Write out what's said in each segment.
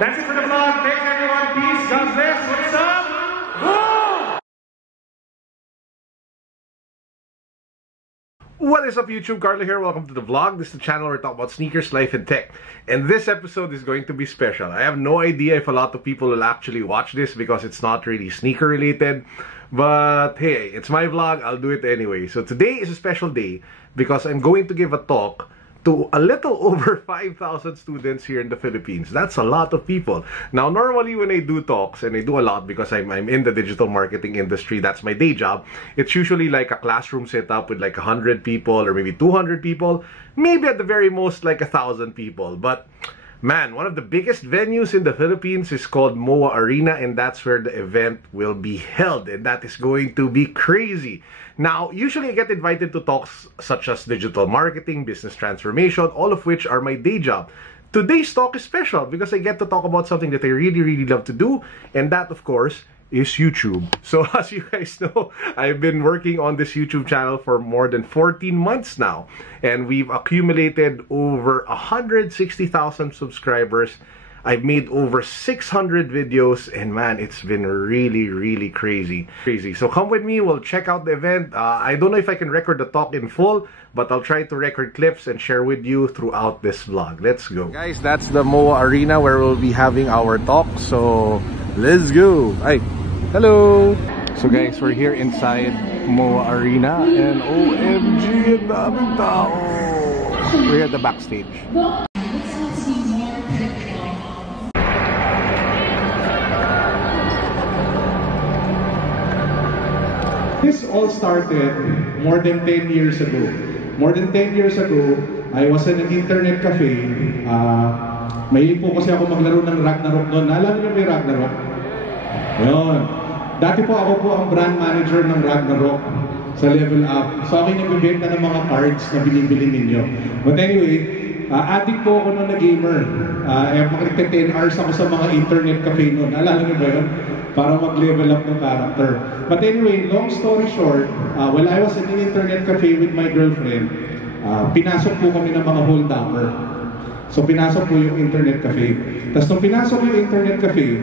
That's it for the vlog. Thanks everyone. Peace. God bless. What's up? What is up YouTube? Carlo here. Welcome to the vlog. This is the channel where we talk about sneakers, life, and tech. And this episode is going to be special. I have no idea if a lot of people will actually watch this because it's not really sneaker related. But hey, it's my vlog. I'll do it anyway. So today is a special day because I'm going to give a talk to a little over 5,000 students here in the Philippines. That's a lot of people. Now, normally when I do talks, and I do a lot because I'm in the digital marketing industry, that's my day job, it's usually like a classroom setup with like 100 people or maybe 200 people, maybe at the very most like 1,000 people. But man, one of the biggest venues in the Philippines is called MOA Arena, and that's where the event will be held, and that is going to be crazy. Now, usually I get invited to talks such as digital marketing, business transformation, all of which are my day job. Today's talk is special because I get to talk about something that I really love to do, and that, of course, is YouTube. So as you guys know, I've been working on this YouTube channel for more than 14 months now, and we've accumulated over 160,000 subscribers. I've made over 600 videos, and man, it's been really crazy. So come with me, we'll check out the event. I don't know if I can record the talk in full, but I'll try to record clips and share with you throughout this vlog. Let's go. Guys, that's the MOA Arena where we'll be having our talk, so let's go. Hi. Hello! So guys, we're here inside MOA Arena, and OMG, ang daming tao! We're at the backstage. This all started more than 10 years ago. More than 10 years ago, I was in an internet cafe. Mahilig po kasi ako maglaro ng Ragnarok noon. Alam niyo may Ragnarok? Yun. Dati po ako ang brand manager ng Ragnarok sa Level Up. So akin nagbibenta ng mga cards na binibili ninyo. But anyway, addict po ako noon na gamer. Mga 10 hours ako sa mga internet cafe noon. Alala niyo ba yun? Para mag-level up ng character. But anyway, long story short, while I was in an internet cafe with my girlfriend, pinasok po kami ng mga hold-upper. So pinasok po yung internet cafe. Tapos nung pinasok yung internet cafe,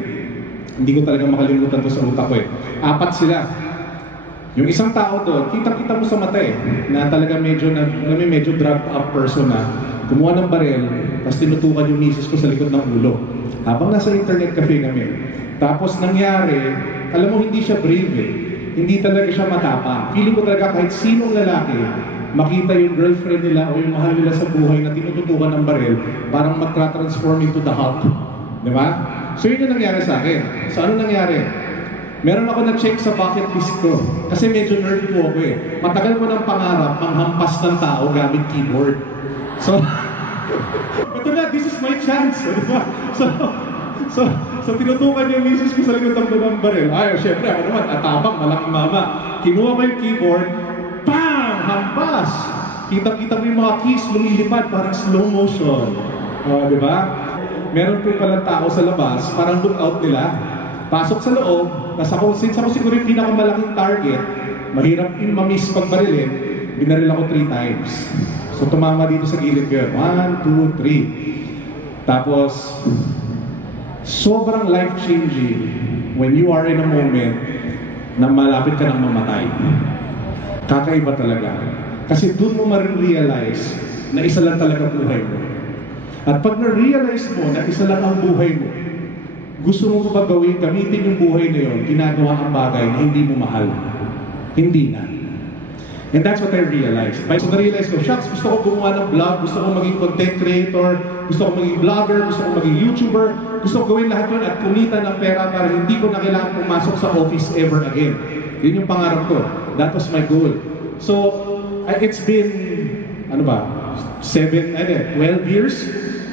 hindi ko talaga makalimutan to sa utak ko eh. 4 sila. Yung isang tao doon, kita-kita mo sa mata eh, na talaga medyo drugged up person na kumuha ng barel, tapos tinutukan yung misis ko sa likod ng ulo. Habang nasa internet cafe kami. Tapos nangyari, alam mo hindi siya brave eh. Hindi talaga siya matapang. Feeling ko talaga kahit sinong lalaki, makita yung girlfriend nila o yung mahal nila sa buhay na tinututukan ng barel, parang magtra-transform into the Hulk. Di ba? So yun yung nangyari sa akin. So ano nangyari? Meron ako na-check sa bucket list ko. Kasi medyo nerd po ako eh. Matagal ko ng pangarap manghampas ng tao gamit keyboard. So, ito na, this is my chance. Diba? So tinutukan yung misis ko sa likod ng baril. Ay, syempre, ako naman, atapang, malaking mama. Kinuha ko yung keyboard, bam! Hampas! Kita-kita mo yung mga keys lumilipad, parang slow motion. Di ba? Meron po palang tao sa labas, parang lookout nila. Pasok sa loob, since ako siguro yung pinakamalaking target, mahirap yung ma-miss pagbarilin, binaril ako 3 times. So tumama dito sa gilid ko. 1, 2, 3. Tapos, sobrang life-changing when you are in a moment na malapit ka nang mamatay. Kakaiba talaga. Kasi doon mo ma-realize na isa lang talaga buhay mo. At pag na-realize mo na isa lang ang buhay mo, gusto mo ba gawin, gamitin yung buhay na yun, ginagawa ang bagay na hindi mo mahal. Hindi na. And that's what I realized. So na-realize ko, shucks, gusto ko gumawa ng vlog, gusto ko maging content creator, gusto ko maging vlogger, gusto ko maging YouTuber, gusto ko gawin lahat yun at kumita ng pera para hindi ko na kailangan pumasok sa office ever again. Yun yung pangarap ko. That was my goal. So, it's been, 12 years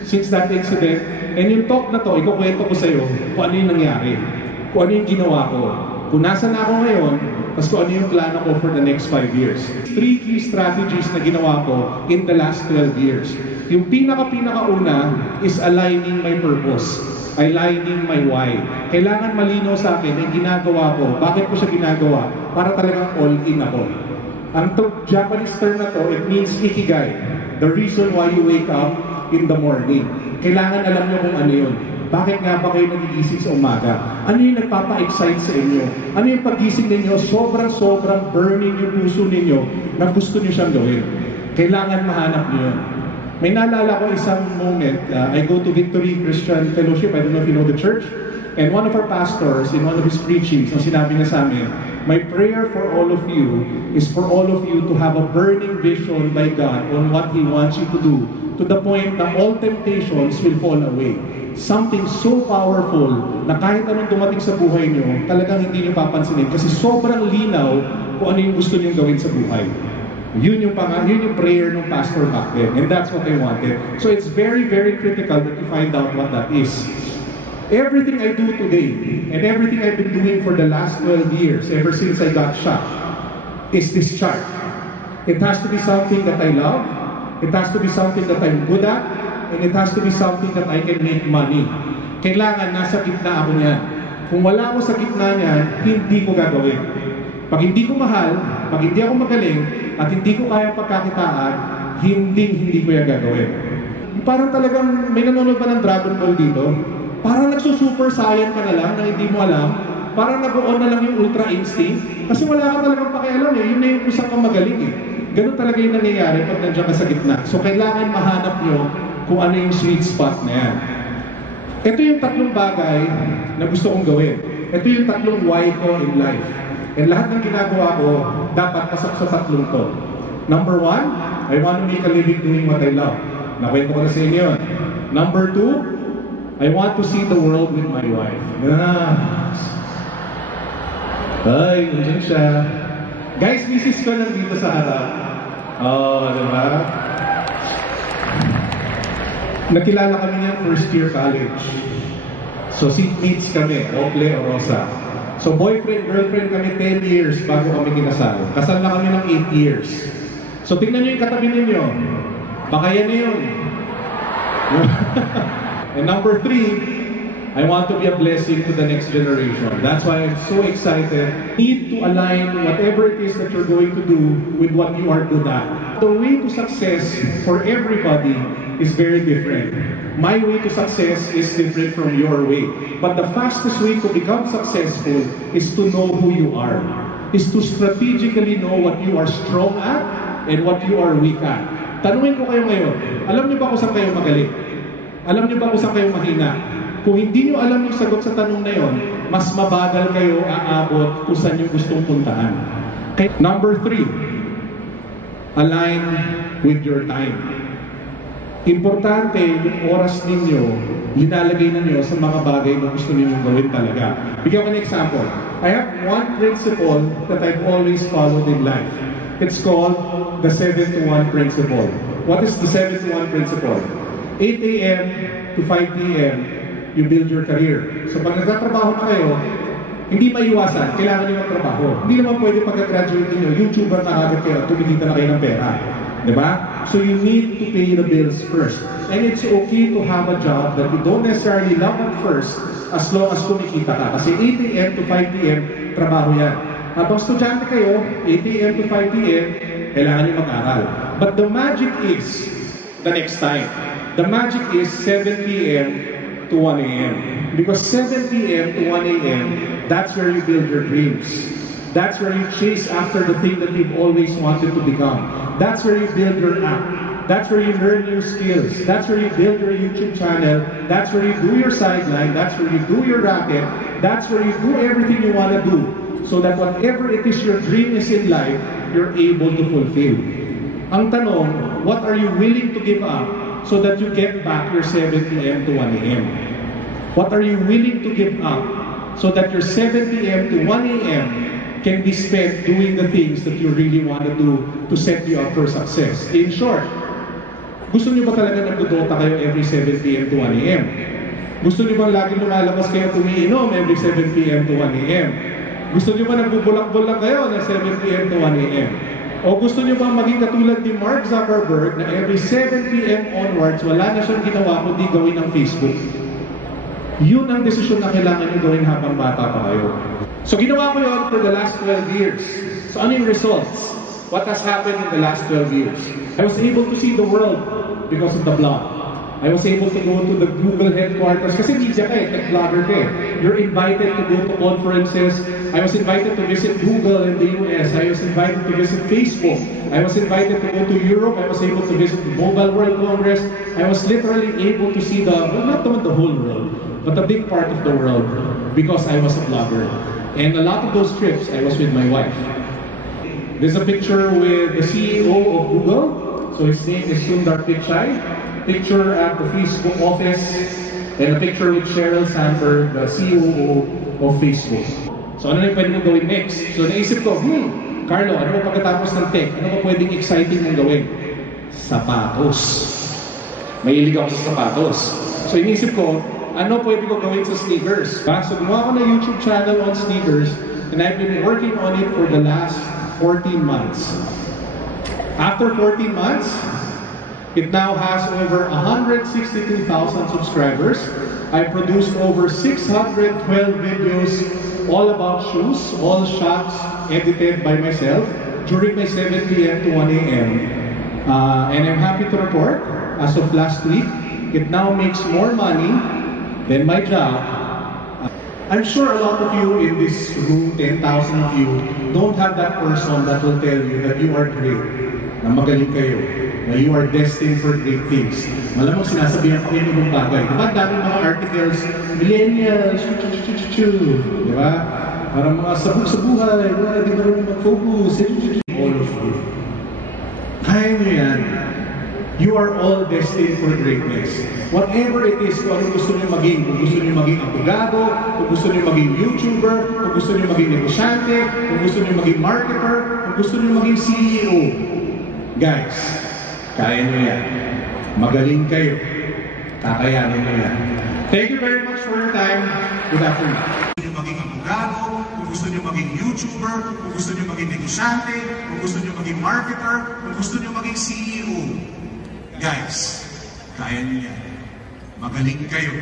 since that incident. And yung talk na to, ikukwento ko sa'yo kung ano yung nangyari, kung ano yung ginawa ko, kung nasa na ako ngayon, tapos kung ano yung plano ko for the next 5 years. 3 key strategies na ginawa ko in the last 12 years. Yung pinaka-una is aligning my purpose, aligning my why. Kailangan malinaw sa akin yung ginagawa ko, bakit ko siya ginagawa, para talagang all in ako. Ang Japanese term na to, it means ikigai, the reason why you wake up in the morning. Kailangan alam nyo kung ano yun. Bakit nga ba kayo nagigising sa umaga? Ano yung nagpapa-excite sa inyo? Ano yung paggising ninyo? Sobrang burning yung puso ninyo na gusto nyo siyang gawin. Kailangan mahanap nyo yun. May naalala ko isang moment. I go to Victory Christian Fellowship. I don't know if you know the church. And one of our pastors, in one of his preachings, ang sinabi niya sa amin, my prayer for all of you is for all of you to have a burning vision by God on what He wants you to do, to the point na all temptations will fall away. Something so powerful na kahit anong dumating sa buhay nyo, talagang hindi nyo papansinin kasi sobrang linaw kung ano yung gusto nyo gawin sa buhay. Yun yung prayer ng pastor back then, and that's what I wanted. So it's very critical that you find out what that is. Everything I do today, and everything I've been doing for the last 12 years, ever since I got shot, is this chart. It has to be something that I love, it has to be something that I'm good at, and it has to be something that I can make money. Kailangan nasa gitna ako niyan. Kung wala ako sa gitna niyan, hindi ko gagawin. Pag hindi ko mahal, pag hindi ako magaling, at hindi ko kaya pagkakitaan, hindi ko yan gagawin. Parang talagang may nanonood ba ng Dragon Ball dito? Parang nagsusuper saiyan ka na lang na hindi mo alam. Parang nag-on na lang yung ultra instinct. Kasi wala ka talagang pakialam eh. Yun na yung usap kang magaling eh. Ganun talaga yung nangyayari pag nandiyan ka sa gitna. So kailangan mahanap nyo kung ano yung sweet spot na yan. Ito yung tatlong bagay na gusto kong gawin. Ito yung tatlong why ko in life. And lahat ng ginagawa ko, dapat pasok sa tatlong to. Number 1, I want to make a living doing what I love. Nakwento ko na sa inyo yun. Number 2, I want to see the world with my wife. Ay, nandiyan siya. Guys, misis ko nandito sa harap. Oh, diba? Nakilala kami niya first year college. So, seatmates kami, Ople o Rosa. So, boyfriend, girlfriend kami 10 years bago kami kinasal. Kasal na kami ng 8 years. So, tingnan niyo yung katabi ninyo. Baka yan na yun. And number 3, I want to be a blessing to the next generation. That's why I'm so excited. Need to align whatever it is that you're going to do with what you are good at. The way to success for everybody is very different. My way to success is different from your way. But the fastest way to become successful is to know who you are. Is to strategically know what you are strong at and what you are weak at. Tanungin ko kayo ngayon, alam niyo ba kung saan kayo magaling? Alam niyo ba kung saan kayo mahina? Kung hindi niyo alam yung sagot sa tanong na yon, mas mabagal kayo aabot kung saan yung gustong puntahan. Okay. Number 3, align with your time. Importante yung oras ninyo, linalagay na niyo sa mga bagay na gusto niyo gawin talaga. Bigyan ko ng example. I have one principle that I've always followed in life. It's called the 7-to-1 principle. What is the 7-to-1 principle? 8 a.m. to 5 p.m. you build your career. So pag nagtatrabaho na kayo, hindi maiwasan, kailangan niyo magtrabaho. Hindi naman pwede pagka-graduate niyo, YouTuber na agad kayo at tumikita na kayo ng pera. Diba? So you need to pay the bills first. And it's okay to have a job that you don't necessarily love at first as long as kumikita ka. Kasi 8 a.m. to 5 p.m. trabaho yan. At kung estudyante kayo, 8 a.m. to 5 p.m. kailangan niyo mag-aral. But the magic is the next time. The magic is 7 p.m. to 1 a.m. Because 7 p.m. to 1 a.m. that's where you build your dreams. That's where you chase after the thing that you've always wanted to become. That's where you build your app. That's where you learn new skills. That's where you build your YouTube channel. That's where you do your sideline. That's where you do your racket. That's where you do everything you want to do. So that whatever it is your dream is in life, you're able to fulfill. Ang tanong, what are you willing to give up so that you get back your 7 p.m. to 1 a.m.? What are you willing to give up so that your 7 p.m. to 1 a.m. can be spent doing the things that you really want to do to set you up for success? In short, gusto niyo ba talaga nagdodota kayo every 7 p.m. to 1 a.m.? Gusto niyo ba laging lumalabas kayo tumiinom every 7 p.m. to 1 a.m.? Gusto niyo ba nagbubulak-bulak kayo na 7 p.m. to 1 a.m.? O gusto niyo ba maging katulad ni Mark Zuckerberg na every 7 p.m. onwards, wala na siyang ginawa kundi gawin ng Facebook? Yun ang desisyon na kailangan niyo gawin habang bata pa kayo. So ginawa ko yun for the last 12 years. So ano yung results? What has happened in the last 12 years? I was able to see the world because of the blog. I was able to go to the Google headquarters kasi media ka tech vlogger ka You're invited to go to conferences. I was invited to visit Google in the US. I was invited to visit Facebook. I was invited to go to Europe. I was able to visit the Mobile World Congress. I was literally able to see well, not the whole world, but a big part of the world because I was a vlogger. And a lot of those trips, I was with my wife. There's a picture with the CEO of Google. So his name is Sundar Pichai. Picture at the Facebook office. And a picture with Sheryl Sandberg, the CEO of Facebook. So ano na yung pwede mo gawin next? So naisip ko, Carlo, ano ba pagkatapos ng tech? Ano ba pwedeng exciting mong gawin? Sapatos. Mahilig ako sa sapatos. So inisip ko, ano pwede ko gawin sa sneakers? So gumawa ko na YouTube channel on sneakers and I've been working on it for the last 14 months. After 14 months, it now has over 162,000 subscribers. I produced over 612 videos all about shoes, all shots edited by myself during my 7 p.m. to 1 a.m. And I'm happy to report, as of last week, it now makes more money than my job. I'm sure a lot of you in this room, 10,000 of you, don't have that person that will tell you that you are great, na magaling kayo, na you are destined for great things. Malamang sinasabihan ko kayo ng bagay. Diba dami mga articles, millennials, di ba? Parang mga sabog sa buhay, di ba rin mag-focus, all of you. Kaya mo yan. You are all destined for greatness. Whatever it is, kung ano gusto niyo maging, kung gusto niyo maging abogado, kung gusto niyo maging YouTuber, kung gusto niyo maging negosyante, kung gusto niyo maging marketer, kung gusto niyo maging CEO. Guys, kaya niyo yan. Magaling kayo. Kakayanin niyo yan. Thank you very much for your time. Good afternoon. Kung gusto niyo maging abogado, kung gusto niyo maging YouTuber, kung gusto niyo maging negosyante, kung gusto niyo maging marketer, kung gusto niyo maging CEO. Guys, kaya niyo yan. Magaling kayo.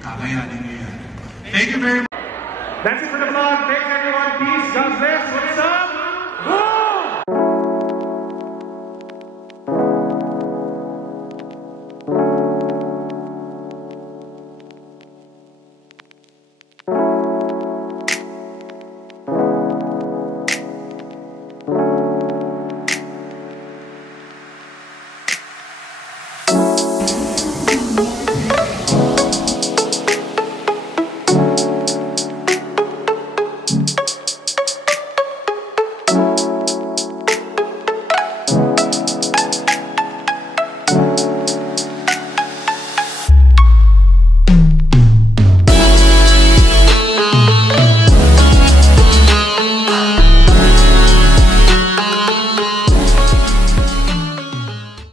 Kakayanin niyo yan. Thank you very much. That's it for the vlog. Thanks everyone. Peace. God bless. What's up?